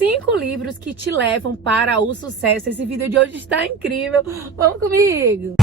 5 livros que te levam para o sucesso. Esse vídeo de hoje está incrível. Vamos comigo!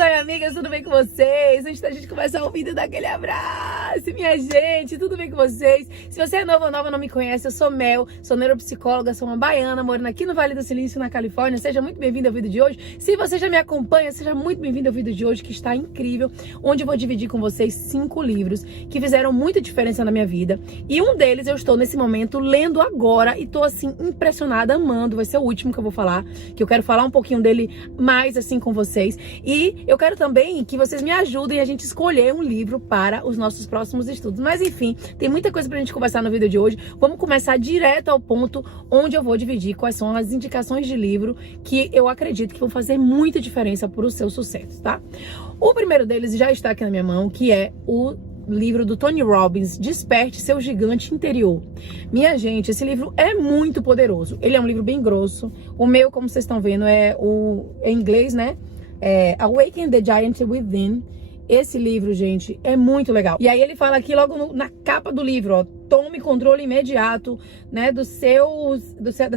Oi amigas, tudo bem com vocês? Antes da gente começar o vídeo, dá aquele abraço, minha gente, tudo bem com vocês? Se você é nova ou não me conhece, eu sou Mel, sou neuropsicóloga, sou uma baiana, morando aqui no Vale do Silício, na Califórnia. Seja muito bem-vindo ao vídeo de hoje. Se você já me acompanha, seja muito bem-vindo ao vídeo de hoje, que está incrível, onde eu vou dividir com vocês 5 livros que fizeram muita diferença na minha vida. E um deles eu estou nesse momento lendo agora e tô assim impressionada, amando. Vai ser o último que eu vou falar, que eu quero falar um pouquinho dele mais assim com vocês. E eu quero também que vocês me ajudem a gente escolher um livro para os nossos próximos estudos. Mas enfim, tem muita coisa pra gente conversar no vídeo de hoje. Vamos começar direto ao ponto onde eu vou dividir quais são as indicações de livro que eu acredito que vão fazer muita diferença para o seu sucesso, tá? O primeiro deles já está aqui na minha mão, que é o livro do Tony Robbins, Desperte Seu Gigante Interior. Minha gente, esse livro é muito poderoso. Ele é um livro bem grosso. O meu, como vocês estão vendo, é em inglês, né? Awaken the Giant Within. Esse livro, gente, é muito legal. E aí ele fala aqui logo na capa do livro, ó: tome controle imediato, né, das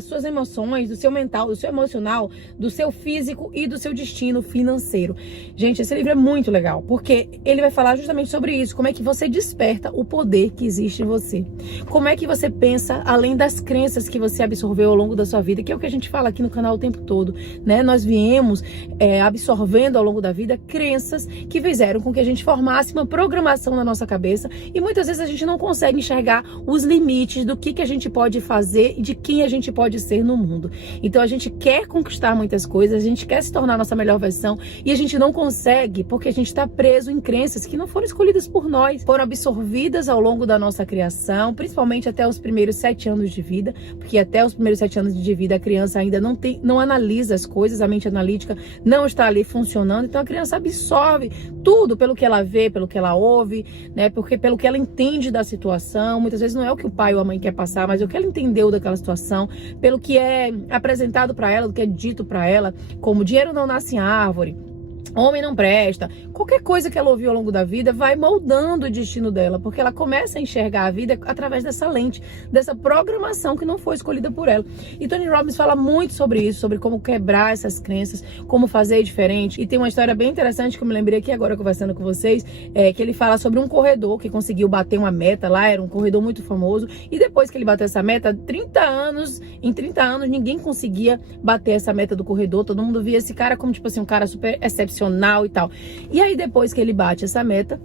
suas emoções, do seu mental, do seu emocional, do seu físico e do seu destino financeiro. Gente, esse livro é muito legal, porque ele vai falar justamente sobre isso, como é que você desperta o poder que existe em você. Como é que você pensa além das crenças que você absorveu ao longo da sua vida, que é o que a gente fala aqui no canal o tempo todo, né? Nós viemos absorvendo ao longo da vida crenças que fizeram com que a gente formasse uma programação na nossa cabeça, e muitas vezes a gente não consegue enxergar os limites do que a gente pode fazer e de quem a gente pode ser no mundo. Então a gente quer conquistar muitas coisas, a gente quer se tornar a nossa melhor versão, e a gente não consegue porque a gente está preso em crenças que não foram escolhidas por nós, foram absorvidas ao longo da nossa criação, principalmente até os primeiros 7 anos de vida, porque até os primeiros 7 anos de vida a criança ainda não analisa as coisas, a mente analítica não está ali funcionando, então a criança absorve tudo pelo que ela vê, pelo que ela ouve, né? Porque pelo que ela entende da situação. Muitas vezes não é o que o pai ou a mãe quer passar, mas é o que ela entendeu daquela situação, pelo que é apresentado para ela, do que é dito para ela, como dinheiro não nasce em árvore, homem não presta. Qualquer coisa que ela ouviu ao longo da vida vai moldando o destino dela, porque ela começa a enxergar a vida através dessa lente, dessa programação que não foi escolhida por ela. E Tony Robbins fala muito sobre isso, sobre como quebrar essas crenças, como fazer diferente. E tem uma história bem interessante que eu me lembrei aqui agora conversando com vocês, que ele fala sobre um corredor que conseguiu bater uma meta lá, era um corredor muito famoso, e depois que ele bateu essa meta, em 30 anos ninguém conseguia bater essa meta do corredor, todo mundo via esse cara como tipo assim, um cara super excepcional e tal. E aí depois que ele bate essa meta,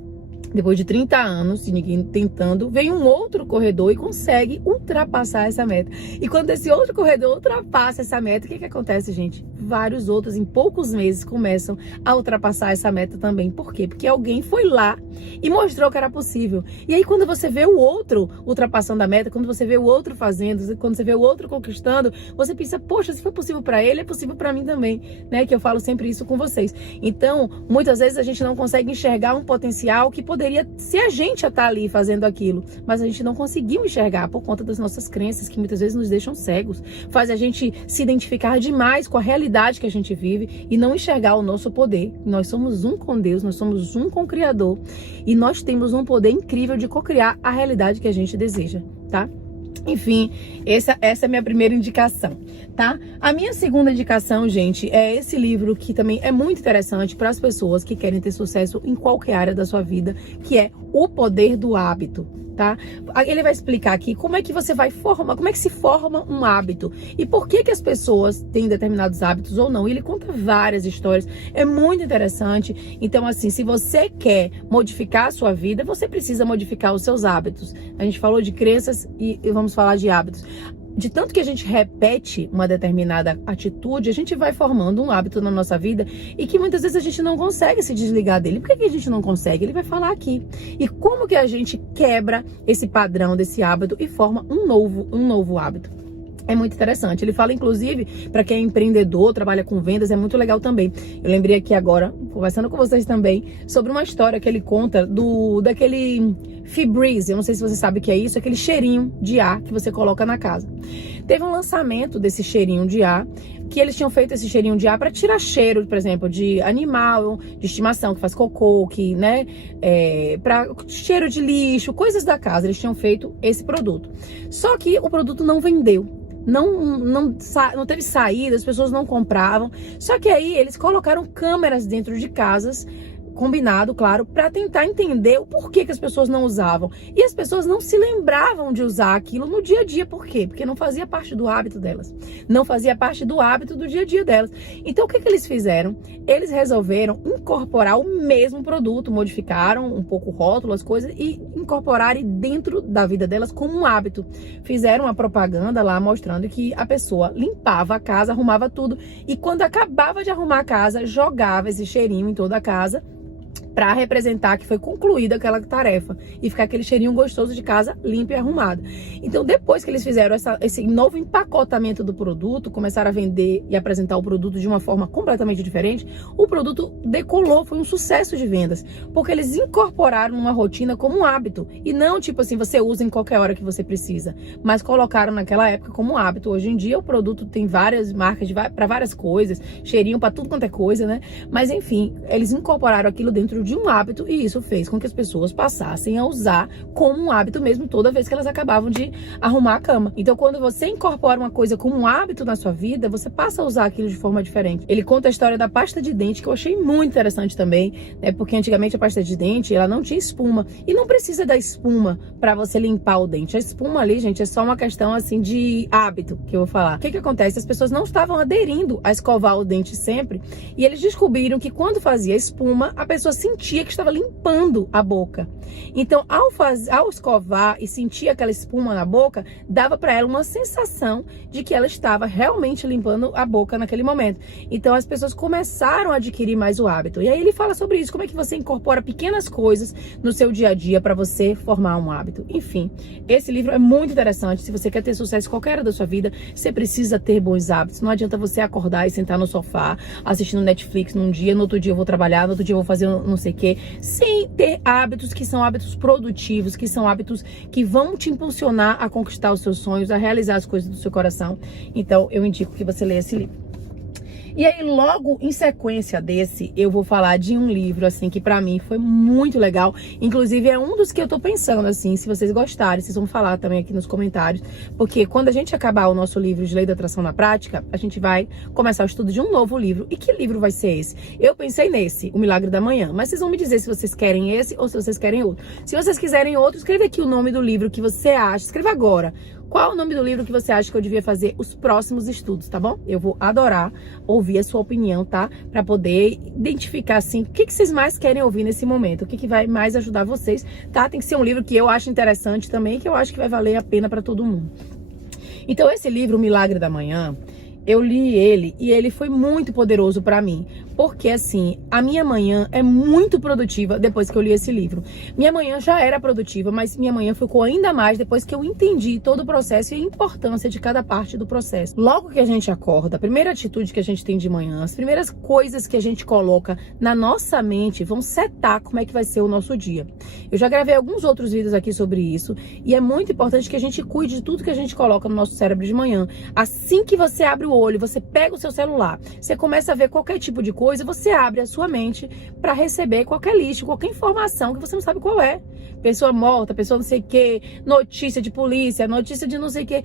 depois de 30 anos, e ninguém tentando, vem um outro corredor e consegue ultrapassar essa meta. E quando esse outro corredor ultrapassa essa meta, o que acontece, gente? Vários outros, em poucos meses, começam a ultrapassar essa meta também. Por quê? Porque alguém foi lá e mostrou que era possível. E aí, quando você vê o outro ultrapassando a meta, quando você vê o outro fazendo, quando você vê o outro conquistando, você pensa, poxa, se foi possível para ele, é possível para mim também, né? Que eu falo sempre isso com vocês. Então, muitas vezes a gente não consegue enxergar um potencial que poderia ser a gente a estar ali fazendo aquilo, mas a gente não conseguiu enxergar por conta das nossas crenças, que muitas vezes nos deixam cegos, faz a gente se identificar demais com a realidade que a gente vive e não enxergar o nosso poder. Nós somos um com Deus, nós somos um com o Criador, e nós temos um poder incrível de co-criar a realidade que a gente deseja, tá? Enfim, essa é a minha primeira indicação, tá? A minha segunda indicação, gente, é esse livro que também é muito interessante para as pessoas que querem ter sucesso em qualquer área da sua vida, que é O Poder do Hábito, tá? Ele vai explicar aqui como é que você vai formar, como é que se forma um hábito e por que as pessoas têm determinados hábitos ou não. E ele conta várias histórias, é muito interessante. Então, assim, se você quer modificar a sua vida, você precisa modificar os seus hábitos. A gente falou de crenças e vamos falar de hábitos. De tanto que a gente repete uma determinada atitude, a gente vai formando um hábito na nossa vida e que muitas vezes a gente não consegue se desligar dele. Por que a gente não consegue? Ele vai falar aqui. E como que a gente quebra esse padrão desse hábito e forma um novo hábito? É muito interessante. Ele fala, inclusive, para quem é empreendedor, trabalha com vendas, é muito legal também. Eu lembrei aqui agora, conversando com vocês também, sobre uma história que ele conta daquele Febreze. Eu não sei se você sabe o que é isso, aquele cheirinho de ar que você coloca na casa. Teve um lançamento desse cheirinho de ar que eles tinham feito esse cheirinho de ar para tirar cheiro, por exemplo, de animal, de estimação que faz cocô, que, né, para cheiro de lixo, coisas da casa. Eles tinham feito esse produto. Só que o produto não vendeu. Não teve saída, as pessoas não compravam. Só que aí eles colocaram câmeras dentro de casas, combinado, claro, para tentar entender o porquê que as pessoas não usavam. E as pessoas não se lembravam de usar aquilo no dia a dia. Por quê? Porque não fazia parte do hábito delas. Não fazia parte do hábito do dia a dia delas. Então, o que eles fizeram? Eles resolveram incorporar o mesmo produto, modificaram um pouco o rótulo, as coisas, e incorporarem dentro da vida delas como um hábito. Fizeram uma propaganda lá mostrando que a pessoa limpava a casa, arrumava tudo, e quando acabava de arrumar a casa, jogava esse cheirinho em toda a casa, para representar que foi concluída aquela tarefa e ficar aquele cheirinho gostoso de casa limpa e arrumada. Então, depois que eles fizeram esse novo empacotamento do produto, começaram a vender e apresentar o produto de uma forma completamente diferente, o produto decolou, foi um sucesso de vendas, porque eles incorporaram uma rotina como um hábito, e não tipo assim, você usa em qualquer hora que você precisa, mas colocaram naquela época como um hábito. Hoje em dia o produto tem várias marcas para várias coisas, cheirinho para tudo quanto é coisa, né? Mas enfim, eles incorporaram aquilo dentro de um hábito, e isso fez com que as pessoas passassem a usar como um hábito mesmo toda vez que elas acabavam de arrumar a cama. Então, quando você incorpora uma coisa como um hábito na sua vida, você passa a usar aquilo de forma diferente. Ele conta a história da pasta de dente, que eu achei muito interessante também, né? Porque antigamente a pasta de dente, ela não tinha espuma, e não precisa da espuma para você limpar o dente. A espuma ali, gente, é só uma questão assim de hábito, que eu vou falar. O que acontece? As pessoas não estavam aderindo a escovar o dente sempre, e eles descobriram que quando fazia espuma, a pessoa sentia que estava limpando a boca. Então, ao escovar e sentir aquela espuma na boca, dava para ela uma sensação de que ela estava realmente limpando a boca naquele momento. Então, as pessoas começaram a adquirir mais o hábito. E aí ele fala sobre isso, como é que você incorpora pequenas coisas no seu dia a dia para você formar um hábito. Enfim, esse livro é muito interessante. Se você quer ter sucesso em qualquer área da sua vida, você precisa ter bons hábitos. Não adianta você acordar e sentar no sofá assistindo Netflix num dia, no outro dia eu vou trabalhar, no outro dia eu vou fazer não sei o que, sem ter hábitos que são hábitos produtivos, que são hábitos que vão te impulsionar a conquistar os seus sonhos, a realizar as coisas do seu coração. Então, eu indico que você leia esse livro. E aí, logo em sequência desse, eu vou falar de um livro, assim, que pra mim foi muito legal. Inclusive, é um dos que eu tô pensando, assim, se vocês gostarem, vocês vão falar também aqui nos comentários. Porque quando a gente acabar o nosso livro de Lei da Atração na Prática, a gente vai começar o estudo de um novo livro. E que livro vai ser esse? Eu pensei nesse, O Milagre da Manhã. Mas vocês vão me dizer se vocês querem esse ou se vocês querem outro. Se vocês quiserem outro, escreva aqui o nome do livro que você acha. Escreva agora. Qual é o nome do livro que você acha que eu devia fazer os próximos estudos, tá bom? Eu vou adorar ouvir a sua opinião, tá? Pra poder identificar, assim, o que vocês mais querem ouvir nesse momento. O que vai mais ajudar vocês, tá? Tem que ser um livro que eu acho interessante também, que eu acho que vai valer a pena pra todo mundo. Então, esse livro, O Milagre da Manhã, eu li ele e ele foi muito poderoso pra mim. Porque, assim, a minha manhã é muito produtiva depois que eu li esse livro. Minha manhã já era produtiva, mas minha manhã ficou ainda mais depois que eu entendi todo o processo e a importância de cada parte do processo. Logo que a gente acorda, a primeira atitude que a gente tem de manhã, as primeiras coisas que a gente coloca na nossa mente vão setar como é que vai ser o nosso dia. Eu já gravei alguns outros vídeos aqui sobre isso e é muito importante que a gente cuide de tudo que a gente coloca no nosso cérebro de manhã. Assim que você abre o olho, você pega o seu celular, você começa a ver qualquer tipo de coisa, você abre a sua mente para receber qualquer lixo, qualquer informação que você não sabe qual é. Pessoa morta, pessoa não sei o que, notícia de polícia, notícia de não sei o que,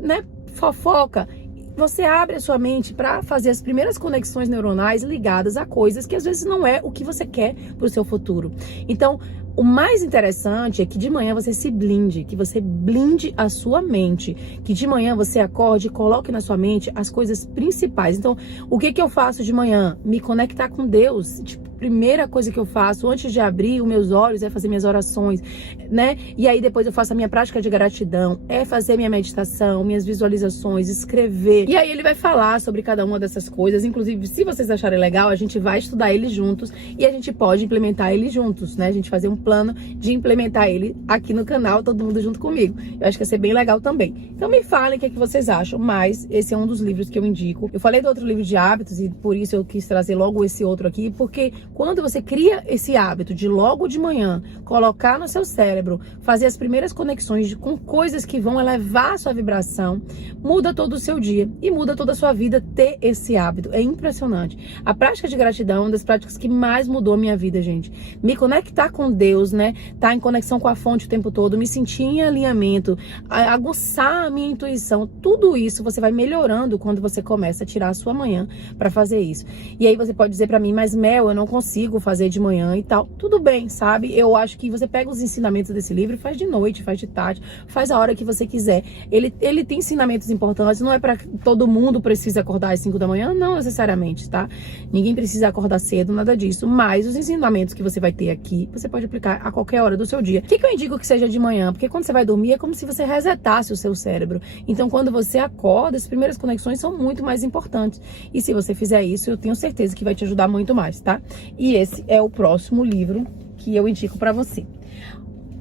né? Fofoca. Você abre a sua mente para fazer as primeiras conexões neuronais ligadas a coisas que às vezes não é o que você quer para o seu futuro. Então, o mais interessante é que de manhã você se blinde, que você blinde a sua mente, que de manhã você acorde e coloque na sua mente as coisas principais. Então, o que eu faço de manhã? Me conectar com Deus. Tipo, primeira coisa que eu faço antes de abrir os meus olhos é fazer minhas orações, né? E aí depois eu faço a minha prática de gratidão, é fazer minha meditação, minhas visualizações, escrever. E aí ele vai falar sobre cada uma dessas coisas. Inclusive, se vocês acharem legal, a gente vai estudar ele juntos e a gente pode implementar ele juntos, né? A gente fazer um plano de implementar ele aqui no canal, todo mundo junto comigo. Eu acho que vai ser bem legal também. Então me falem o que vocês acham, mas esse é um dos livros que eu indico. Eu falei do outro livro de hábitos e por isso eu quis trazer logo esse outro aqui, porque Quando você cria esse hábito de logo de manhã colocar no seu cérebro, fazer as primeiras conexões com coisas que vão elevar a sua vibração, muda todo o seu dia e muda toda a sua vida ter esse hábito. É impressionante. A prática de gratidão é uma das práticas que mais mudou a minha vida, gente. Me conectar com Deus, né? Tá em conexão com a fonte o tempo todo, me sentir em alinhamento, aguçar a minha intuição. Tudo isso você vai melhorando quando você começa a tirar a sua manhã para fazer isso. E aí você pode dizer para mim, mas Mel, eu não consigo fazer de manhã e tal. Tudo bem, sabe? Eu acho que você pega os ensinamentos desse livro e faz de noite, faz de tarde, faz a hora que você quiser. Ele tem ensinamentos importantes, não é para todo mundo precisa acordar às 5 da manhã, não necessariamente, tá? Ninguém precisa acordar cedo, nada disso. Mas os ensinamentos que você vai ter aqui, você pode aplicar a qualquer hora do seu dia. Por que eu indico que seja de manhã? Porque quando você vai dormir é como se você resetasse o seu cérebro. Então quando você acorda, as primeiras conexões são muito mais importantes. E se você fizer isso, eu tenho certeza que vai te ajudar muito mais, tá? E esse é o próximo livro que eu indico pra você.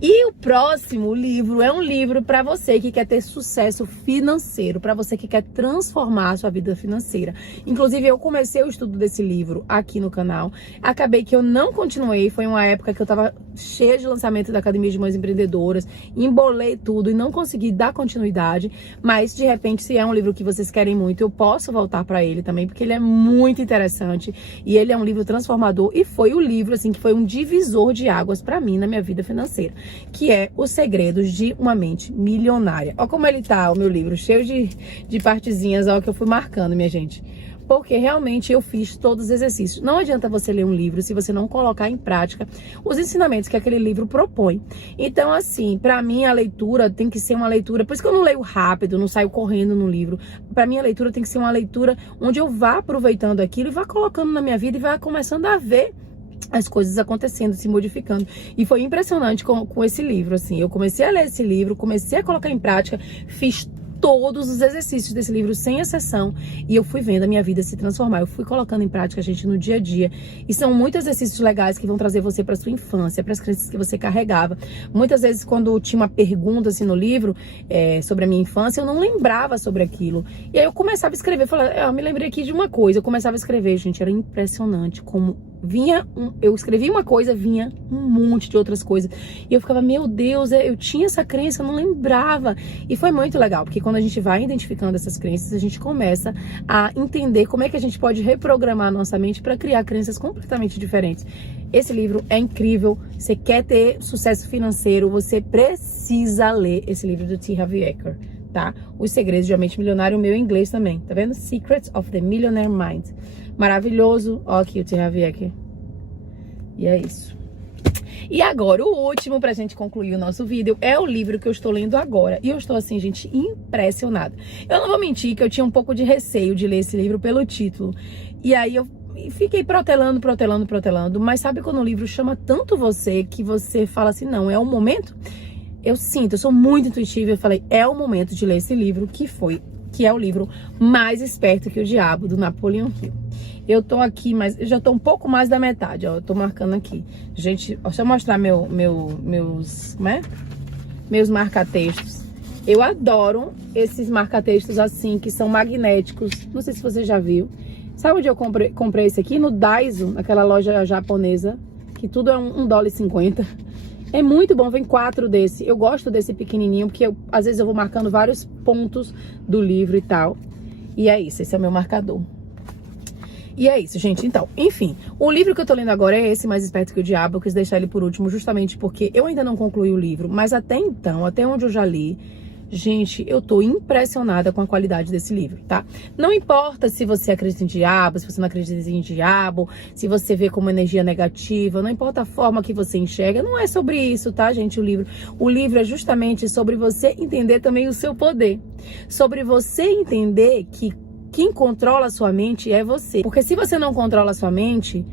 E o próximo livro é um livro para você que quer ter sucesso financeiro, para você que quer transformar a sua vida financeira. Inclusive, eu comecei o estudo desse livro aqui no canal. Acabei que eu não continuei, foi uma época que eu tava cheia de lançamento da Academia de Mães Empreendedoras, embolei tudo e não consegui dar continuidade. Mas, de repente, se é um livro que vocês querem muito, eu posso voltar para ele também, porque ele é muito interessante e ele é um livro transformador e foi o livro, assim, que foi um divisor de águas para mim na minha vida financeira, que é Os Segredos de uma Mente Milionária. Olha como ele tá, o meu livro, cheio de partezinhas, ó, que eu fui marcando, minha gente. Porque realmente eu fiz todos os exercícios. Não adianta você ler um livro se você não colocar em prática os ensinamentos que aquele livro propõe. Então, assim, pra mim a leitura tem que ser uma leitura... Por isso que eu não leio rápido, não saio correndo no livro. Pra mim a leitura tem que ser uma leitura onde eu vá aproveitando aquilo e vá colocando na minha vida e vá começando a ver as coisas acontecendo, se modificando. E foi impressionante com esse livro, assim. Eu comecei a ler esse livro, comecei a colocar em prática, fiz todos os exercícios desse livro, sem exceção, e eu fui vendo a minha vida se transformar. Eu fui colocando em prática, gente, no dia a dia. E são muitos exercícios legais que vão trazer você para sua infância, para as crenças que você carregava. Muitas vezes, quando tinha uma pergunta, assim, no livro, sobre a minha infância, eu não lembrava sobre aquilo. E aí eu começava a escrever, falava, eu me lembrei aqui de uma coisa. Eu começava a escrever, gente, era impressionante como eu escrevi uma coisa, vinha um monte de outras coisas. E eu ficava, meu Deus, eu tinha essa crença, eu não lembrava. E foi muito legal, porque quando a gente vai identificando essas crenças, a gente começa a entender como é que a gente pode reprogramar a nossa mente para criar crenças completamente diferentes. Esse livro é incrível. Você quer ter sucesso financeiro, você precisa ler esse livro do T. Harv Eker, tá? Os Segredos de uma Mente Milionária, o meu em inglês também, tá vendo? Secrets of the Millionaire Mind. Maravilhoso. Ó aqui o T. Harv Eker. E é isso. E agora, o último, pra gente concluir o nosso vídeo, é o livro que eu estou lendo agora. E eu estou, assim, gente, impressionada. Eu não vou mentir que eu tinha um pouco de receio de ler esse livro pelo título. E aí eu fiquei protelando. Mas sabe quando o livro chama tanto você que você fala assim, não, é o momento? Eu sou muito intuitiva. Eu falei, é o momento de ler esse livro, que é o livro Mais Esperto que o Diabo, do Napoleon Hill. Eu tô aqui, mas eu já tô um pouco mais da metade, ó. Eu tô marcando aqui. Gente, deixa eu mostrar meus marca-textos. Eu adoro esses marca-textos assim, que são magnéticos. Não sei se você já viu. Sabe onde eu comprei esse aqui? No Daiso, naquela loja japonesa, que tudo é $1,50. É muito bom, vem 4 desse. Eu gosto desse pequenininho, porque às vezes eu vou marcando vários pontos do livro e tal. E é isso, esse é o meu marcador. E é isso, gente. Então, enfim, o livro que eu tô lendo agora é esse, Mais Esperto que o Diabo. Eu quis deixar ele por último justamente porque eu ainda não concluí o livro. Mas até então, até onde eu já li, gente, eu tô impressionada com a qualidade desse livro, tá? Não importa se você acredita em diabo, se você não acredita em diabo, se você vê como energia negativa, não importa a forma que você enxerga, não é sobre isso, tá, gente, o livro. O livro é justamente sobre você entender também o seu poder. Sobre você entender que quem controla a sua mente é você. Porque se você não controla a sua mente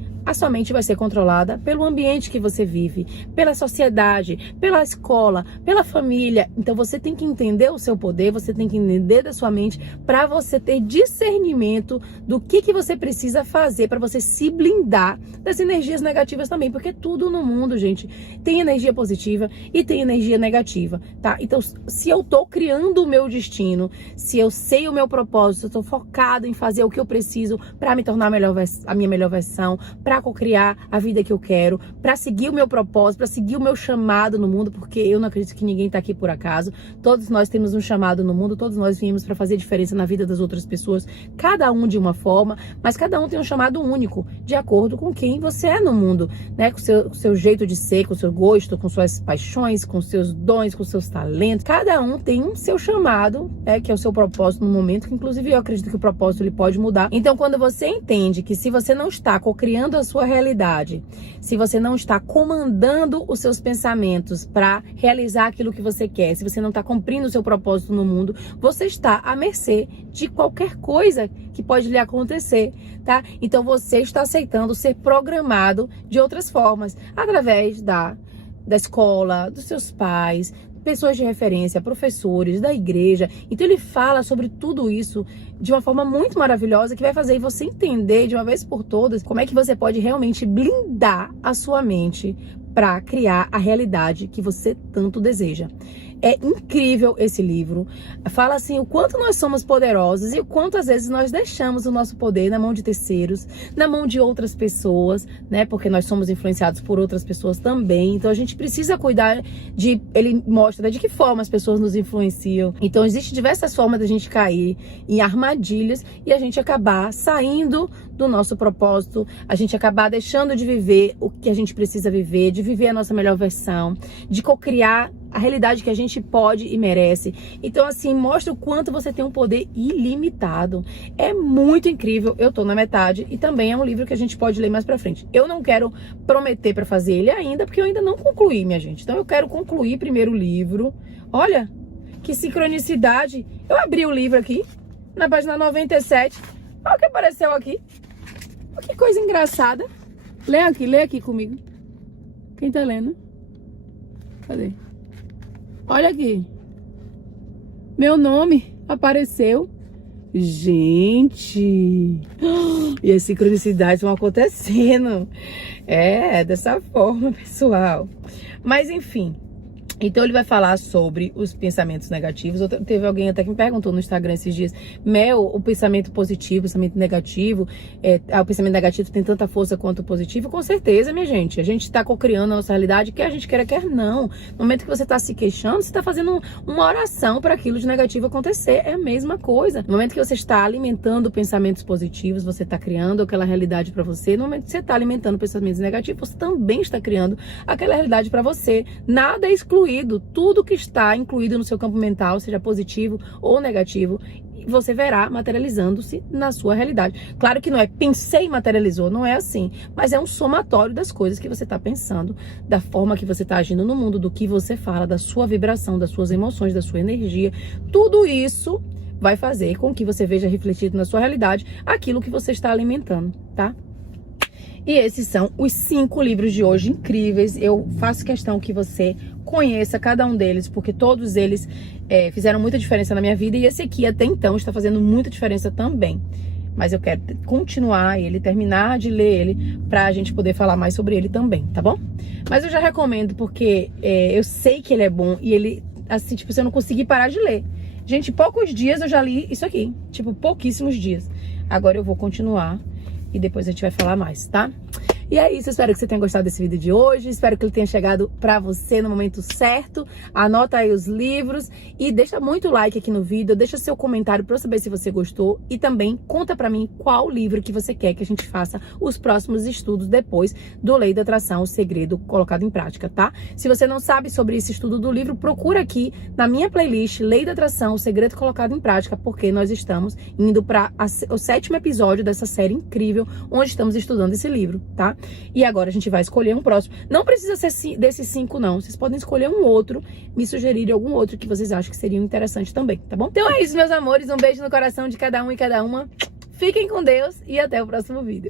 vai ser controlada pelo ambiente que você vive, pela sociedade, pela escola, pela família. Então você tem que entender o seu poder, você tem que entender da sua mente para você ter discernimento do que você precisa fazer para você se blindar das energias negativas também, porque tudo no mundo, gente, tem energia positiva e tem energia negativa, tá? Então, se eu tô criando o meu destino, se eu sei o meu propósito, eu tô focado em fazer o que eu preciso para me tornar a minha melhor versão, para para cocriar a vida que eu quero, para seguir o meu propósito, para seguir o meu chamado no mundo, porque eu não acredito que ninguém tá aqui por acaso. Todos nós temos um chamado no mundo, todos nós viemos para fazer diferença na vida das outras pessoas, cada um de uma forma, mas cada um tem um chamado único, de acordo com quem você é no mundo, né? Com o seu jeito de ser, com o seu gosto, com suas paixões, com seus dons, com seus talentos. Cada um tem um seu chamado, que é o seu propósito no momento, que inclusive eu acredito que o propósito ele pode mudar. Então, quando você entende que se você não está cocriando a sua realidade, se você não está comandando os seus pensamentos para realizar aquilo que você quer, se você não está cumprindo o seu propósito no mundo, você está à mercê de qualquer coisa que pode lhe acontecer, tá? Então, você está aceitando ser programado de outras formas, através da escola, dos seus pais, pessoas de referência, professores, da igreja. Então ele fala sobre tudo isso de uma forma muito maravilhosa que vai fazer você entender de uma vez por todas como é que você pode realmente blindar a sua mente para criar a realidade que você tanto deseja. É incrível esse livro. Fala assim, o quanto nós somos poderosos e o quanto às vezes nós deixamos o nosso poder na mão de terceiros, na mão de outras pessoas, né? Porque nós somos influenciados por outras pessoas também. Então a gente precisa cuidar de... Ele mostra de que forma as pessoas nos influenciam. Então existem diversas formas da gente cair em armadilhas e a gente acabar saindo do nosso propósito, a gente acabar deixando de viver o que a gente precisa viver, de viver a nossa melhor versão, de cocriar a realidade que a gente pode e merece. Então, assim, mostra o quanto você tem um poder ilimitado. É muito incrível. Eu tô na metade e também é um livro que a gente pode ler mais pra frente. Eu não quero prometer pra fazer ele ainda, porque eu ainda não concluí, minha gente. Então, eu quero concluir primeiro o livro. Olha, que sincronicidade. Eu abri o livro aqui, na página 97. Olha o que apareceu aqui. Olha que coisa engraçada. Lê aqui comigo. Quem tá lendo? Cadê? Olha aqui. Meu nome apareceu. Gente. E as sincronicidades vão acontecendo. É, dessa forma, pessoal. Mas, enfim. Então ele vai falar sobre os pensamentos negativos. Teve alguém até que me perguntou no Instagram esses dias: Mel, o pensamento positivo, o pensamento negativo, o pensamento negativo tem tanta força quanto o positivo? Com certeza, minha gente. A gente está cocriando a nossa realidade, quer a gente queira, quer não. No momento que você está se queixando, você está fazendo uma oração para aquilo de negativo acontecer. É a mesma coisa. No momento que você está alimentando pensamentos positivos, você está criando aquela realidade para você. No momento que você está alimentando pensamentos negativos, você também está criando aquela realidade para você. Nada é excluído. Tudo que está incluído no seu campo mental, seja positivo ou negativo, você verá materializando-se na sua realidade. Claro que não é pensei e materializou, não é assim, mas é um somatório das coisas que você está pensando, da forma que você está agindo no mundo, do que você fala, da sua vibração, das suas emoções, da sua energia. Tudo isso vai fazer com que você veja refletido na sua realidade aquilo que você está alimentando, tá? E esses são os 5 livros de hoje incríveis. Eu faço questão que você conheça cada um deles, porque todos eles fizeram muita diferença na minha vida. E esse aqui, até então, está fazendo muita diferença também. Mas eu quero continuar ele, terminar de ler ele, pra gente poder falar mais sobre ele também, tá bom? Mas eu já recomendo, porque eu sei que ele é bom. E ele, assim, tipo, se eu não conseguir parar de ler. Gente, poucos dias eu já li isso aqui. Tipo, pouquíssimos dias. Agora eu vou continuar. E depois a gente vai falar mais, tá? E é isso, espero que você tenha gostado desse vídeo de hoje. Espero que ele tenha chegado pra você no momento certo. Anota aí os livros e deixa muito like aqui no vídeo. Deixa seu comentário pra eu saber se você gostou. E também conta pra mim qual livro que você quer que a gente faça os próximos estudos depois do Lei da Atração, o Segredo Colocado em Prática, tá? Se você não sabe sobre esse estudo do livro, procura aqui na minha playlist Lei da Atração, o Segredo Colocado em Prática, porque nós estamos indo para o 7º episódio dessa série incrível, onde estamos estudando esse livro, tá? E agora a gente vai escolher um próximo. Não precisa ser desses 5, não. Vocês podem escolher um outro, me sugerir algum outro que vocês acham que seria interessante também, tá bom? Então é isso, meus amores. Um beijo no coração de cada um e cada uma. Fiquem com Deus e até o próximo vídeo.